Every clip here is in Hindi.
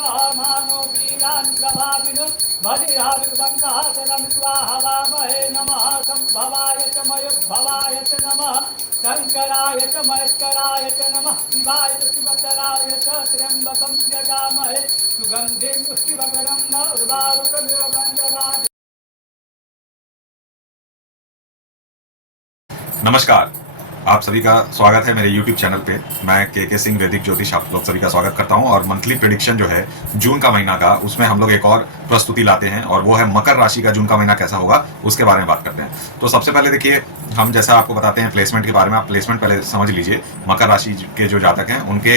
मानो वीरान् प्रभाविनो भजिराविर्वङ्कासनं स्वाहा वामहे नमः संभवाय च मयुद्भवाय च नमः शङ्कराय च महेश्वराय च नमः शिवाय च शिवतराय च त्र्यम्बकं यजामहे सुगन्धिं पुष्टिवर्धनं उर्वारुकमिव बन्धनानि। नमस्कार, आप सभी का स्वागत है मेरे YouTube चैनल पे। मैं के सिंह वैदिक ज्योतिष आप लोग सभी का स्वागत करता हूं और मंथली प्रेडिक्शन जो है जून का महीना का, उसमें हम लोग एक और प्रस्तुति लाते हैं और वो है मकर राशि का जून का महीना कैसा होगा उसके बारे में बात करते हैं। तो सबसे पहले देखिए, हम जैसा आपको बताते हैं प्लेसमेंट के बारे में, आप प्लेसमेंट पहले समझ लीजिए। मकर राशि के जो जातक हैं उनके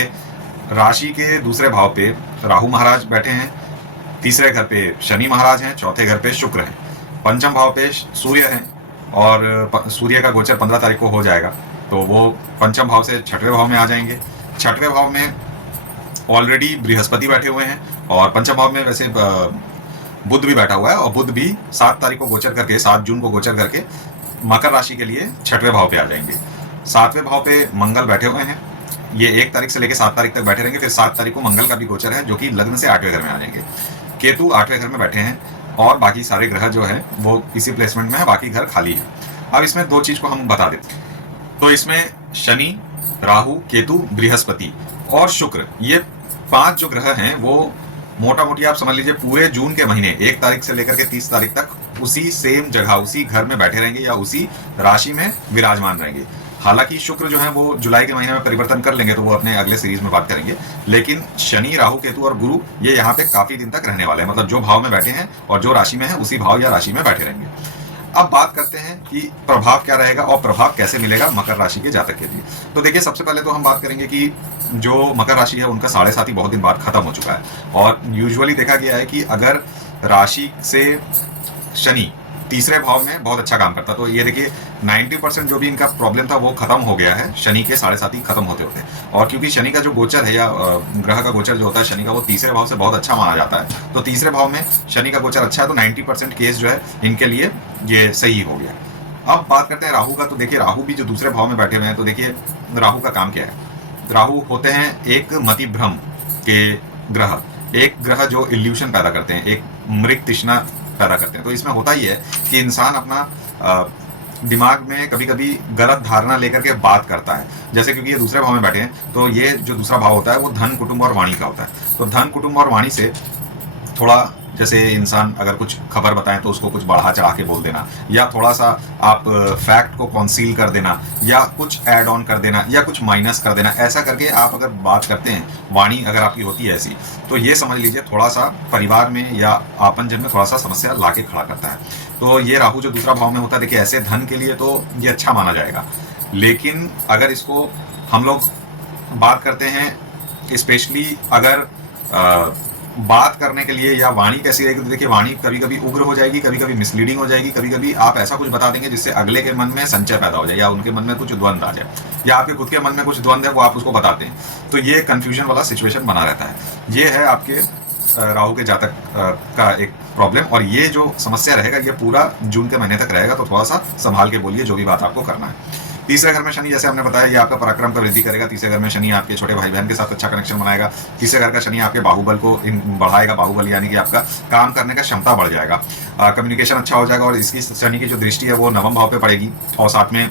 राशि के दूसरे भाव पे राहु महाराज बैठे हैं, तीसरे घर पे शनि महाराज हैं, चौथे घर पे शुक्र हैं, पंचम भाव पे सूर्य हैं और सूर्य का गोचर 15 तारीख को हो जाएगा, तो वो पंचम भाव से छठवें भाव में आ जाएंगे। छठवें भाव में ऑलरेडी बृहस्पति बैठे हुए हैं और पंचम भाव में वैसे बुध भी बैठा हुआ है और बुध भी 7 तारीख को गोचर करके, 7 जून को गोचर करके मकर राशि के लिए छठवें भाव पे आ जाएंगे। 7वें भाव पे मंगल बैठे हुए हैं, ये 1 तारीख से लेकर 7 तारीख तक बैठे रहेंगे। फिर 7 तारीख को मंगल का भी गोचर है जो कि लग्न से 8वें घर में आ जाएंगे। केतु 8वें घर में बैठे हैं और बाकी सारे ग्रह जो है वो इसी प्लेसमेंट में है, बाकी घर खाली है। अब इसमें 2 चीज को हम बता देते हैं। तो इसमें शनि, राहु, केतु, बृहस्पति और शुक्र, ये 5 जो ग्रह हैं वो मोटा मोटी आप समझ लीजिए पूरे जून के महीने 1 तारीख से लेकर के 30 तारीख तक उसी सेम जगह, उसी घर में बैठे रहेंगे या उसी राशि में विराजमान रहेंगे। हालांकि शुक्र जो है वो जुलाई के महीने में परिवर्तन कर लेंगे, तो वो अपने अगले सीरीज में बात करेंगे। लेकिन शनि, राहु, केतु और गुरु ये यहाँ पे काफी दिन तक रहने वाले हैं, मतलब जो भाव में बैठे हैं और जो राशि में है उसी भाव या राशि में बैठे रहेंगे। अब बात करते हैं कि प्रभाव क्या रहेगा और प्रभाव कैसे मिलेगा मकर राशि के जातक के लिए। तो देखिए, सबसे पहले तो हम बात करेंगे कि जो मकर राशि है उनका 7.5 बहुत दिन बाद खत्म हो चुका है और यूजुअली देखा गया है कि अगर राशि से शनि तीसरे भाव में बहुत अच्छा काम करता, तो ये देखिए 90% जो भी इनका प्रॉब्लम था वो खत्म हो गया है शनि के 7.5 खत्म होते होते। और क्योंकि शनि का जो गोचर है या ग्रह का गोचर जो होता है शनि का, वो तीसरे भाव से बहुत अच्छा माना जाता है, तो तीसरे भाव में शनि का गोचर अच्छा है, तो 90% केस जो है इनके लिए ये सही हो गया। अब बात करते हैं राहु का। तो देखिए, राहु भी जो दूसरे भाव में बैठे हुए हैं, तो देखिए राहु का काम क्या है। राहु होते हैं एक मति भ्रम के ग्रह, एक ग्रह जो इल्यूशन पैदा करते हैं, एक मृग तृष्णा पैदा करते हैं। तो इसमें होता ही है कि इंसान अपना दिमाग में कभी कभी गलत धारणा लेकर के बात करता है। जैसे क्योंकि ये दूसरे भाव में बैठे हैं, तो ये जो दूसरा भाव होता है वो धन, कुटुंब और वाणी का होता है। तो धन, कुटुंब और वाणी से थोड़ा, जैसे इंसान अगर कुछ खबर बताएं तो उसको कुछ बढ़ा चढ़ा के बोल देना, या थोड़ा सा आप फैक्ट को कॉन्सील कर देना, या कुछ ऐड ऑन कर देना, या कुछ माइनस कर देना, ऐसा करके आप अगर बात करते हैं, वाणी अगर आपकी होती है ऐसी, तो ये समझ लीजिए थोड़ा सा परिवार में या आपनजन में थोड़ा सा समस्या ला के खड़ा करता है। तो ये राहु जो दूसरा भाव में होता है, देखिए ऐसे धन के लिए तो ये अच्छा माना जाएगा। लेकिन अगर इसको हम लोग बात करते हैं स्पेशली अगर बात करने के लिए, या वाणी कैसी रहेगी, तो देखिए वाणी कभी कभी उग्र हो जाएगी, कभी कभी मिसलीडिंग हो जाएगी, कभी कभी आप ऐसा कुछ बता देंगे जिससे अगले के मन में संशय पैदा हो जाए या उनके मन में कुछ द्वंद्व आ जाए, या आपके खुद के मन में कुछ द्वंद्व है वो आप उसको बताते हैं, तो ये कंफ्यूजन वाला सिचुएशन बना रहता है। ये है आपके राहु के जातक का एक प्रॉब्लम, और ये जो समस्या रहेगा ये पूरा जून के महीने तक रहेगा, तो थोड़ा सा संभाल के बोलिए जो भी बात आपको करना है। तीसरे घर में शनि, जैसे हमने बताया, ये आपका पराक्रम का वृद्धि करेगा। तीसरे घर में शनि आपके छोटे भाई बहन के साथ अच्छा कनेक्शन बनाएगा। तीसरे घर का शनि आपके बाहुबल को बढ़ाएगा, बाहुबल यानी कि आपका काम करने का क्षमता बढ़ जाएगा, कम्युनिकेशन अच्छा हो जाएगा। और इसकी शनि की जो दृष्टि है वो 9वें भाव पे पड़ेगी और साथ में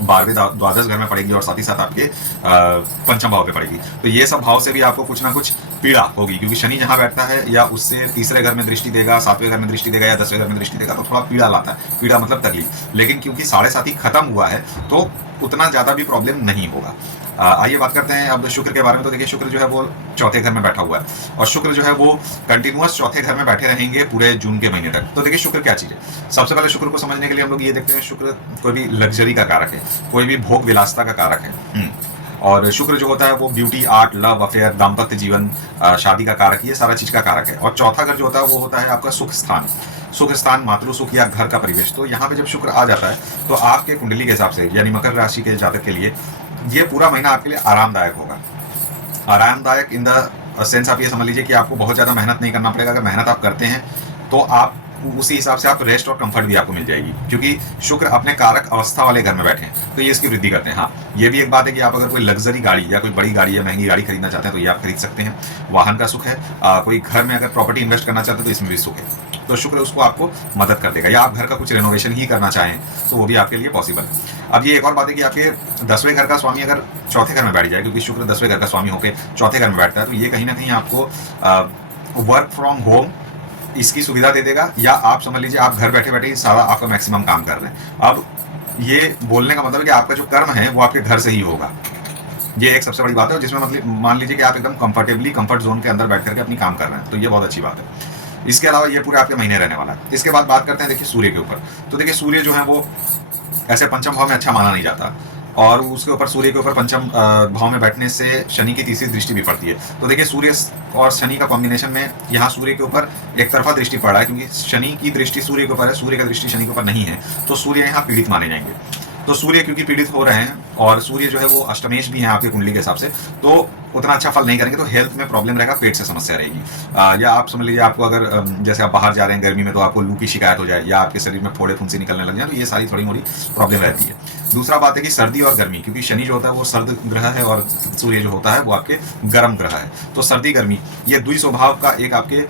12वें द्वादश घर में पड़ेगी और साथ ही साथ आपके पंचम भाव पे पड़ेगी। तो ये सब भाव से भी आपको कुछ ना कुछ पीड़ा होगी, क्योंकि शनि जहाँ बैठता है या उससे तीसरे घर में दृष्टि देगा, 7वें घर में दृष्टि देगा या 10वें घर में दृष्टि देगा, तो थोड़ा पीड़ा लाता है। पीड़ा मतलब तकलीफ। लेकिन क्योंकि 7.5 खत्म हुआ है तो उतना ज़्यादा भी प्रॉब्लम नहीं होगा। आइए बात करते हैं अब शुक्र के बारे में। तो देखिए, शुक्र जो है वो चौथे घर में बैठा हुआ है और शुक्र जो है वो कंटिन्यूअस चौथे घर में बैठे रहेंगे पूरे जून के महीने तक। तो देखिए शुक्र क्या चीज़ है। सबसे पहले शुक्र को समझने के लिए हम लोग ये देखते हैं, शुक्र कोई भी लग्जरी का कारक है, कोई भी भोग विलासता का कारक है। और शुक्र जो होता है वो ब्यूटी, आर्ट, लव अफेयर, दाम्पत्य जीवन, शादी का कारक, ये सारा चीज का कारक है। और चौथा घर जो होता है वो होता है आपका सुख स्थान। सुख स्थान, मातृ सुख या घर का परिवेश। तो यहाँ पे जब शुक्र आ जाता है तो आपके कुंडली के हिसाब से, यानी मकर राशि के जातक के लिए ये पूरा महीना आपके लिए आरामदायक होगा। आरामदायक इन द सेंस आप ये समझ लीजिए कि आपको बहुत ज़्यादा मेहनत नहीं करना पड़ेगा। अगर मेहनत आप करते हैं तो आप उसी हिसाब से आप रेस्ट और कंफर्ट भी आपको मिल जाएगी, क्योंकि शुक्र अपने कारक अवस्था वाले घर में बैठे हैं तो ये इसकी वृद्धि करते हैं। हाँ, ये भी एक बात है कि आप अगर कोई लग्जरी गाड़ी या कोई बड़ी गाड़ी या महंगी गाड़ी खरीदना चाहते हैं तो ये आप खरीद सकते हैं, वाहन का सुख है। कोई घर में अगर प्रॉपर्टी इन्वेस्ट करना चाहते हैं तो इसमें भी सुख है, तो शुक्र उसको आपको मदद कर देगा। या आप घर का कुछ रेनोवेशन ही करना चाहें तो वो भी आपके लिए पॉसिबल है। अब ये एक और बात है कि आपके 10वें घर का स्वामी अगर चौथे घर में बैठ जाए, क्योंकि शुक्र 10वें घर का स्वामी होकर चौथे घर में बैठता है, तो ये कहीं ना कहीं आपको वर्क फ्रॉम होम इसकी सुविधा दे देगा, या आप समझ लीजिए आप घर बैठे बैठे ही सारा आपका मैक्सिमम काम कर रहे हैं। अब ये बोलने का मतलब है कि आपका जो कर्म है वो आपके घर से ही होगा, ये एक सबसे बड़ी बात है, जिसमें मतलब मान लीजिए कि आप एकदम कंफर्टेबली कंफर्ट जोन के अंदर बैठ करके अपनी काम कर रहे हैं, तो ये बहुत अच्छी बात है। इसके अलावा ये पूरे आपके महीने रहने वाला है। इसके बाद बात करते हैं देखिए सूर्य के ऊपर। तो देखिए सूर्य जो है वो ऐसे पंचम भाव में अच्छा माना नहीं जाता, और उसके ऊपर सूर्य के ऊपर पंचम भाव में बैठने से शनि की तीसरी दृष्टि भी पड़ती है। तो देखिए सूर्य और शनि का कॉम्बिनेशन में यहाँ सूर्य के ऊपर एक तरफा दृष्टि पड़ रहा है, क्योंकि शनि की दृष्टि सूर्य के ऊपर है, सूर्य का दृष्टि शनि के ऊपर नहीं है, तो सूर्य यहाँ पीड़ित माने जाएंगे। तो सूर्य क्योंकि पीड़ित हो रहे हैं और सूर्य जो है वो अष्टमेश भी है आपकी कुंडली के हिसाब से, तो उतना अच्छा फल नहीं करेंगे, तो हेल्थ में प्रॉब्लम रहेगा, पेट से समस्या रहेगी। या आप समझ लीजिए आपको अगर जैसे आप बाहर जा रहे हैं गर्मी में तो आपको लू की शिकायत हो जाए, या आपके शरीर में फोड़े फुंसी निकलने लग जाए, तो ये सारी थोड़ी मोड़ी प्रॉब्लम रहती है। दूसरा बात है कि सर्दी और गर्मी, क्योंकि शनि जो होता है वो सर्द ग्रह है और सूर्य जो होता है वो आपके गर्म ग्रह है, तो सर्दी गर्मी ये द्वि स्वभाव का एक आपके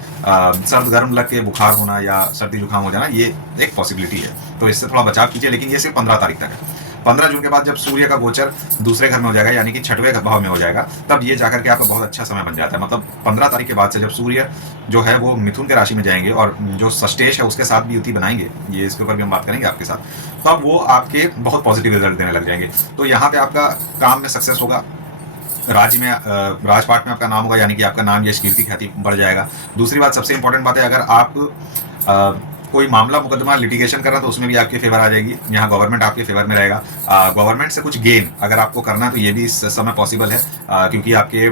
सर्द गर्म लग के बुखार होना या सर्दी जुकाम हो जाना, ये एक पॉसिबिलिटी है, तो इससे थोड़ा बचाव कीजिए। लेकिन ये सिर्फ 15 तारीख तक है। 15 जून के बाद जब सूर्य का गोचर दूसरे घर में हो जाएगा, यानी कि 6वें भाव में हो जाएगा, तब ये जाकर के आपका बहुत अच्छा समय बन जाता है। मतलब 15 तारीख के बाद से जब सूर्य जो है वो मिथुन के राशि में जाएंगे और जो षष्टेश है उसके साथ भी युति बनाएंगे, ये इसके ऊपर भी हम बात करेंगे आपके साथ, तब वो आपके बहुत पॉजिटिव रिजल्ट देने लग जाएंगे। तो यहाँ पे आपका काम में सक्सेस होगा, राज्य में राजपाट में आपका नाम होगा, यानी कि आपका नाम यश कीर्ति ख्याति बढ़ जाएगा। दूसरी बात, सबसे इंपॉर्टेंट बात है, अगर आप कोई मामला मुकदमा लिटिगेशन कर रहा है तो उसमें भी आपके फेवर आ जाएगी। यहाँ गवर्नमेंट आपके फेवर में रहेगा। गवर्नमेंट से कुछ गेन अगर आपको करना है तो ये भी इस समय पॉसिबल है, क्योंकि आपके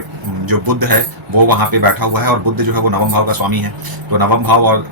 जो बुध है वो वहाँ पे बैठा हुआ है, और बुध जो है वो नवम भाव का स्वामी है। तो नवम भाव और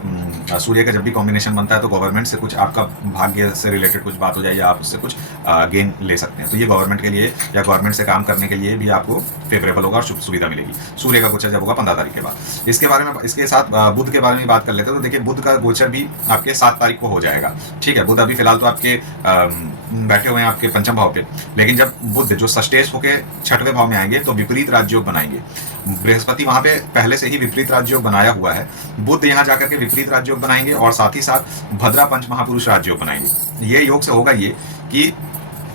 सूर्य का जब भी कॉम्बिनेशन बनता है तो गवर्नमेंट से कुछ आपका भाग्य से रिलेटेड कुछ बात हो जाए, या आप उससे कुछ गेन ले सकते हैं। तो ये गवर्नमेंट के लिए या गवर्नमेंट से काम करने के लिए भी आपको फेवरेबल होगा और शुभ सुविधा मिलेगी। सूर्य का गोचर जब होगा 15 तारीख के बाद। इसके बारे में, इसके साथ बुध के बारे में बात कर लेते हैं। तो देखिए बुध का गोचर भी आपके 7 तारीख को हो जाएगा। ठीक है, बुध अभी फिलहाल तो आपके बैठे हुए हैं आपके पंचम भाव पे, लेकिन जब बुध जो षष्टेश होकर 6वें भाव में आएंगे तो विपरीत राजयोग बनाएंगे। बृहस्पति वहां पे पहले से ही विपरीत राजयोग बनाया हुआ है, बुध यहाँ जाकर के विपरीत राजयोग बनाएंगे, और साथ ही साथ भद्रा पंच महापुरुष राजयोग बनाएंगे। ये योग से होगा ये कि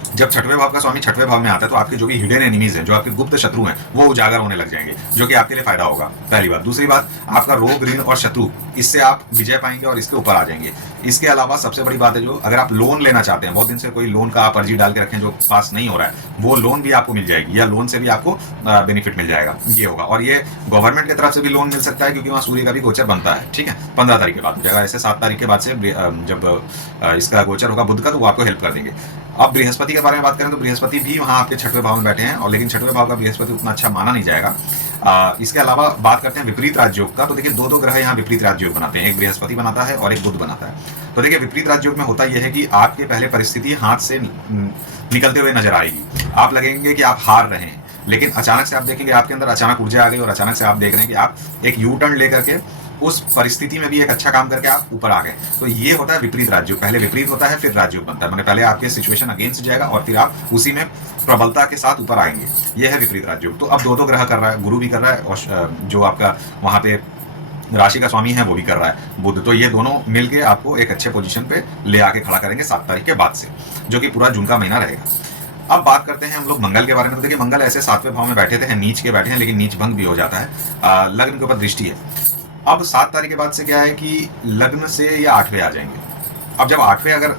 जब 6वें भाव का स्वामी 6वें भाव में आता है तो आपके जो भी हिडन एनिमीज हैं, जो आपके गुप्त शत्रु हैं, वो उजागर होने लग जाएंगे, जो कि आपके लिए फायदा होगा, पहली बात। दूसरी बात, आपका रोग ऋण और शत्रु, इससे आप विजय पाएंगे और इसके ऊपर आ जाएंगे। इसके अलावा सबसे बड़ी बात है, जो अगर आप लोन लेना चाहते हैं, बहुत दिन से कोई लोन का आप अर्जी डाल के रखें जो पास नहीं हो रहा है, वो लोन भी आपको मिल जाएगी, या लोन से भी आपको बेनिफिट मिल जाएगा, ये होगा। और ये गवर्नमेंट की तरफ से भी लोन मिल सकता है, क्योंकि वहाँ सूर्य का भी गोचर बनता है। ठीक है, 15 तारीख के बाद हो जाएगा। ऐसे 7 तारीख के बाद से जब इसका गोचर होगा बुध का, तो वो आपको हेल्प कर देंगे। अब बृहस्पति के बारे में बात करें तो बृहस्पति भी वहाँ आपके 6वें भाव में बैठे हैं, और लेकिन 6वें भाव का बृहस्पति उतना अच्छा माना नहीं जाएगा। इसके अलावा बात करते हैं विपरीत राजयोग का। तो देखिए दो ग्रह यहाँ विपरीत राजयोग बनाते हैं, एक बृहस्पति बनाता है और एक बुध बनाता है। तो देखिए विपरीत राजयोग में होता यह है कि आपके पहले परिस्थिति हाथ से निकलते हुए नजर आएगी, आप लगेंगे कि आप हार रहे हैं, लेकिन अचानक से आप देखेंगे आपके अंदर अचानक ऊर्जा आ गई, और अचानक से आप देख रहे हैं कि आप एक यू टर्न लेकर के उस परिस्थिति में भी एक अच्छा काम करके आप ऊपर आ गए। तो ये होता है विपरीत राजयोग। पहले विपरीत होता है फिर राजयोग बनता है, मैंने पहले आपके सिचुएशन अगेंस्ट जाएगा और फिर आप उसी में प्रबलता के साथ ऊपर आएंगे। ये है विपरीत राजयोग। तो अब दो ग्रह कर रहा है, गुरु भी कर रहा है, और जो आपका वहाँ पे राशि का स्वामी है वो भी कर रहा है, बुध। तो ये दोनों मिलके आपको एक अच्छे पोजीशन पे ले आके खड़ा करेंगे 7 तारीख के बाद से, जो कि पूरा जून का महीना रहेगा। अब बात करते हैं हम लोग मंगल के बारे में। तो देखिए मंगल ऐसे 7वें भाव में बैठे थे, नीच के बैठे हैं, लेकिन नीच भंग भी हो जाता है, लग्न के ऊपर दृष्टि है। अब 7 तारीख के बाद से क्या है कि लग्न से या 8वें आ जाएंगे। अब जब 8वें अगर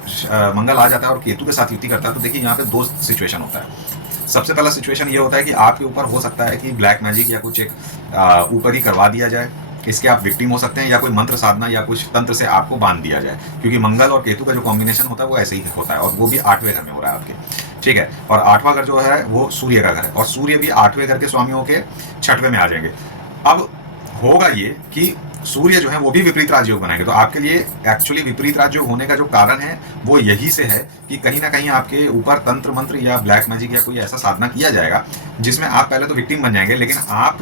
मंगल आ जाता है और केतु के साथ युति करता है, तो देखिए यहाँ पे 2 सिचुएशन होता है। सबसे पहला सिचुएशन ये होता है कि आपके ऊपर हो सकता है कि ब्लैक मैजिक या कुछ एक ऊपर ही करवा दिया जाए, इसके आप विक्टिम हो सकते हैं, या कोई मंत्र साधना या कुछ तंत्र से आपको बांध दिया जाए, क्योंकि मंगल और केतु का जो कॉम्बिनेशन होता है वो ऐसे ही होता है, और वो भी 8वें घर में हो रहा है आपके। ठीक है, और 8वां घर जो है वो सूर्य का घर है, और सूर्य भी 8वें घर के स्वामियों के 6वें में आ जाएंगे। अब होगा ये कि सूर्य जो है वो भी विपरीत राजयोग बनाएंगे। तो आपके लिए एक्चुअली विपरीत राजयोग होने का जो कारण है वो यही से है कि कहीं ना कहीं आपके ऊपर तंत्र मंत्र या ब्लैक मैजिक या कोई ऐसा साधना किया जाएगा जिसमें आप पहले तो विक्टिम बन जाएंगे, लेकिन आप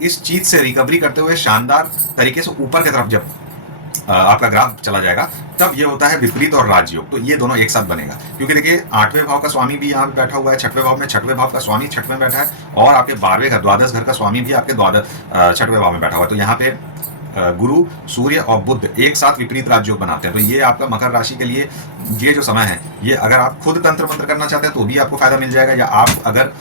इस चीज से रिकवरी करते हुए शानदार तरीके से ऊपर की तरफ जब आपका ग्राफ चला जाएगा, तब ये होता है विपरीत और राजयोग। तो ये दोनों एक साथ बनेगा, क्योंकि देखिए 8वें भाव का स्वामी भी यहाँ पे बैठा हुआ है 6वें भाव में, 6वें भाव का स्वामी 6वें में बैठा है, और आपके 12वें घर द्वादश घर का स्वामी भी आपके 6वें भाव में बैठा हुआ है। तो यहाँ पे गुरु, सूर्य और बुध एक साथ विपरीत राजयोग बनाते हैं। तो ये आपका मकर राशि के लिए ये जो समय है, ये अगर आप खुद तंत्र मंत्र करना चाहते हैं तो भी आपको फायदा मिल जाएगा, या आप अगर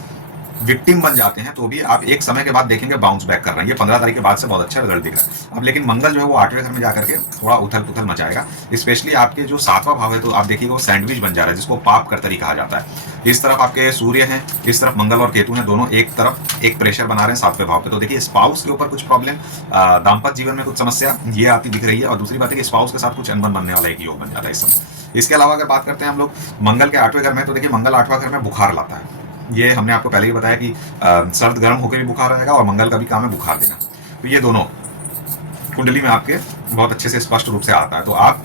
विक्टिम बन जाते हैं तो भी आप एक समय के बाद देखेंगे बाउंस बैक कर रहे हैं। ये 15 तारीख के बाद से बहुत अच्छा रिजल्ट दिख रहा है। अब लेकिन मंगल जो है वो 8वें घर में जाकर के थोड़ा उथल पुथल मचाएगा, स्पेशली आपके जो 7वां भाव है, तो आप देखिएगा वो सैंडविच बन जा रहा है, जिसको पाप कर्तरी कहा जाता है। इस तरफ आपके सूर्य हैं, इस तरफ मंगल और केतु हैं, दोनों एक तरफ एक प्रेशर बना रहे हैं 7वें भाव पे। तो देखिए स्पाउस के ऊपर कुछ प्रॉब्लम, दाम्पत्य जीवन में कुछ समस्या ये आती दिख रही है, और दूसरी बात है कि स्पाउस के साथ कुछ अनबन बनने वाला एक योग बन जाता है इस समय। इसके अलावा अगर बात करते हैं हम लोग मंगल के 8वें घर में, तो देखिए मंगल 8वां घर में बुखार लाता है। ये हमने आपको पहले ही बताया कि सर्द गर्म होकर भी बुखार रहेगा, और मंगल का भी काम है बुखार देना। तो ये दोनों कुंडली में आपके बहुत अच्छे से स्पष्ट रूप से आता है। तो आप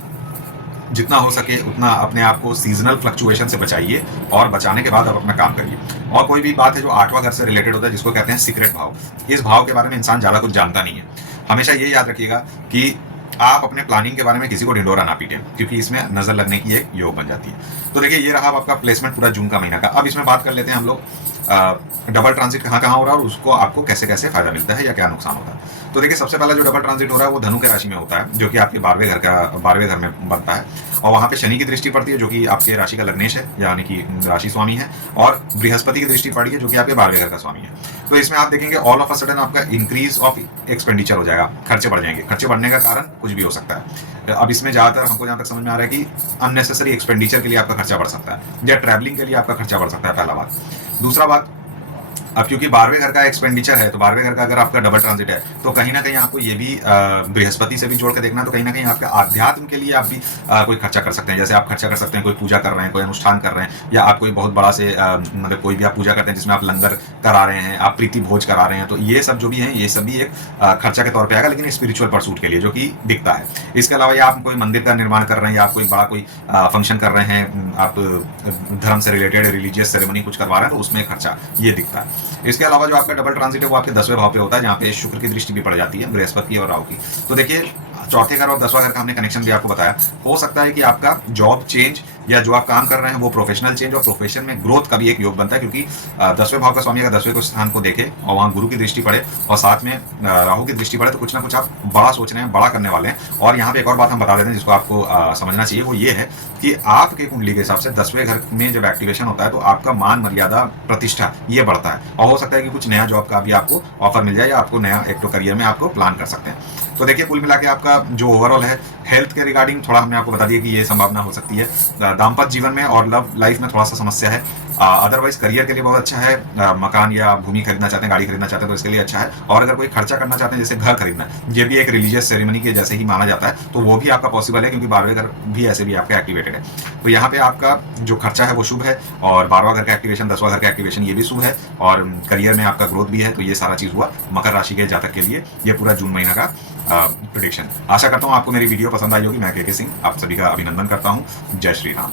जितना हो सके उतना अपने आप को सीजनल फ्लक्चुएशन से बचाइए, और बचाने के बाद आप अपना काम करिए। और कोई भी बात है जो 8वां घर से रिलेटेड होता है, जिसको कहते हैं सीक्रेट भाव, इस भाव के बारे में इंसान ज़्यादा कुछ जानता नहीं है। हमेशा ये याद रखिएगा कि आप अपने प्लानिंग के बारे में किसी को ढिंडोरा ना पीटें, क्योंकि इसमें नजर लगने की एक योग बन जाती है। तो देखिए ये रहा आपका प्लेसमेंट पूरा जून का महीना का। अब इसमें बात कर लेते हैं हम लोग डबल ट्रांजिट कहाँ कहाँ हो रहा है, और उसको आपको कैसे कैसे फायदा मिलता है या क्या नुकसान होता है। तो देखिए सबसे पहला जो डबल ट्रांजिट हो रहा है वो धनु के राशि में होता है, जो कि आपके 12वें घर में बनता है, और वहाँ पे शनि की दृष्टि पड़ती है, जो कि आपके राशि का लग्नेश है, यानी कि राशि स्वामी है, और बृहस्पति की दृष्टि पड़ी है, जो कि आपके 12वें घर का स्वामी है। तो इसमें आप देखेंगे ऑल ऑफ अ सडन आपका इंक्रीज ऑफ एक्सपेंडिचर हो जाएगा, खर्चे बढ़ जाएंगे। खर्चे बढ़ने का कारण कुछ भी हो सकता है। अब इसमें ज़्यादातर हमको जहाँ तक समझ में आ रहा है कि अननेसेसरी एक्सपेंडिचर के लिए आपका खर्चा बढ़ सकता है, या ट्रैवलिंग के लिए आपका खर्चा बढ़ सकता है, पहला बात। दूसरा बात, अब क्योंकि 12वें घर का एक्सपेंडिचर है, तो 12वें घर का अगर आपका डबल ट्रांजिट है, तो कहीं ना कहीं आपको ये भी बृहस्पति से भी जोड़ के देखना, तो कहीं ना कहीं आपके आध्यात्म के लिए आप भी कोई खर्चा कर सकते हैं। जैसे आप खर्चा कर सकते हैं, कोई पूजा कर रहे हैं, कोई अनुष्ठान कर रहे हैं, या आप कोई बहुत बड़ा से मतलब कोई भी आप पूजा करते हैं जिसमें आप लंगर करा रहे हैं, आप प्रीति भोज करा रहे हैं, तो ये सब जो भी है, ये सब भी एक खर्चा के तौर पर आएगा, लेकिन स्पिरिचुअल परसूट के लिए, जो कि दिखता है। इसके अलावा या आप कोई मंदिर का निर्माण कर रहे हैं, या आप कोई बड़ा कोई फंक्शन कर रहे हैं, आप धर्म से रिलेटेड रिलीजियस सेरेमनी कुछ करवा रहे हैं, तो उसमें खर्चा ये दिखता है। इसके अलावा जो आपका डबल ट्रांजिट है वो आपके 10वें भाव पे होता है, जहाँ पे शुक्र की दृष्टि भी पड़ जाती है, बृहस्पति और राहु की। तो देखिए चौथे घर और 10वां घर का हमने कनेक्शन भी आपको बताया। हो सकता है कि आपका जॉब चेंज, या जो आप काम कर रहे हैं वो प्रोफेशनल चेंज और प्रोफेशन में ग्रोथ का भी एक योग बनता है, क्योंकि 10वें भाव का स्वामी अगर 10वें को स्थान को देखे और वहाँ गुरु की दृष्टि पड़े और साथ में राहु की दृष्टि पड़े, तो कुछ ना कुछ आप बड़ा सोच रहे हैं, बड़ा करने वाले हैं। और यहाँ पे एक और बात हम बता देते हैं जिसको आपको समझना चाहिए, वो ये है कि आपके कुंडली के हिसाब से 10वें घर में जब एक्टिवेशन होता है तो आपका मान मर्यादा प्रतिष्ठा ये बढ़ता है, और हो सकता है कि कुछ नया जॉब का भी आपको ऑफर मिल जाए, या आपको नया एक तो करियर में आपको प्लान कर सकते हैं। तो देखिए कुल मिला के आपका जो ओवरऑल है हेल्थ के रिगार्डिंग थोड़ा हमने आपको बता दिया कि ये संभावना हो सकती है। दाम्पत्य जीवन में और लव लाइफ में थोड़ा सा समस्या है। अदरवाइज करियर के लिए बहुत अच्छा है। मकान या भूमि खरीदना चाहते हैं, गाड़ी खरीदना चाहते हैं, तो इसके लिए अच्छा है। और अगर कोई खर्चा करना चाहते हैं, जैसे घर खरीदना, ये भी एक रिलीजियस सेरेमनी के जैसे ही माना जाता है, तो वो भी आपका पॉसिबल है, क्योंकि 12वें घर भी ऐसे भी आपका एक्टिवेटेड है। तो यहाँ पे आपका जो खर्चा है वो शुभ है, और 12वां घर का एक्टिवेशन, 10वां घर का एक्टिवेशन ये भी शुभ है, और करियर में आपका ग्रोथ भी है। तो ये सारा चीज़ हुआ मकर राशि के जातक के लिए ये पूरा जून महीना का प्रेडिक्शन। आशा करता हूँ आपको मेरी वीडियो पसंद आई होगी। मैं के सिंह आप सभी का अभिनंदन करता हूँ। जय श्री राम।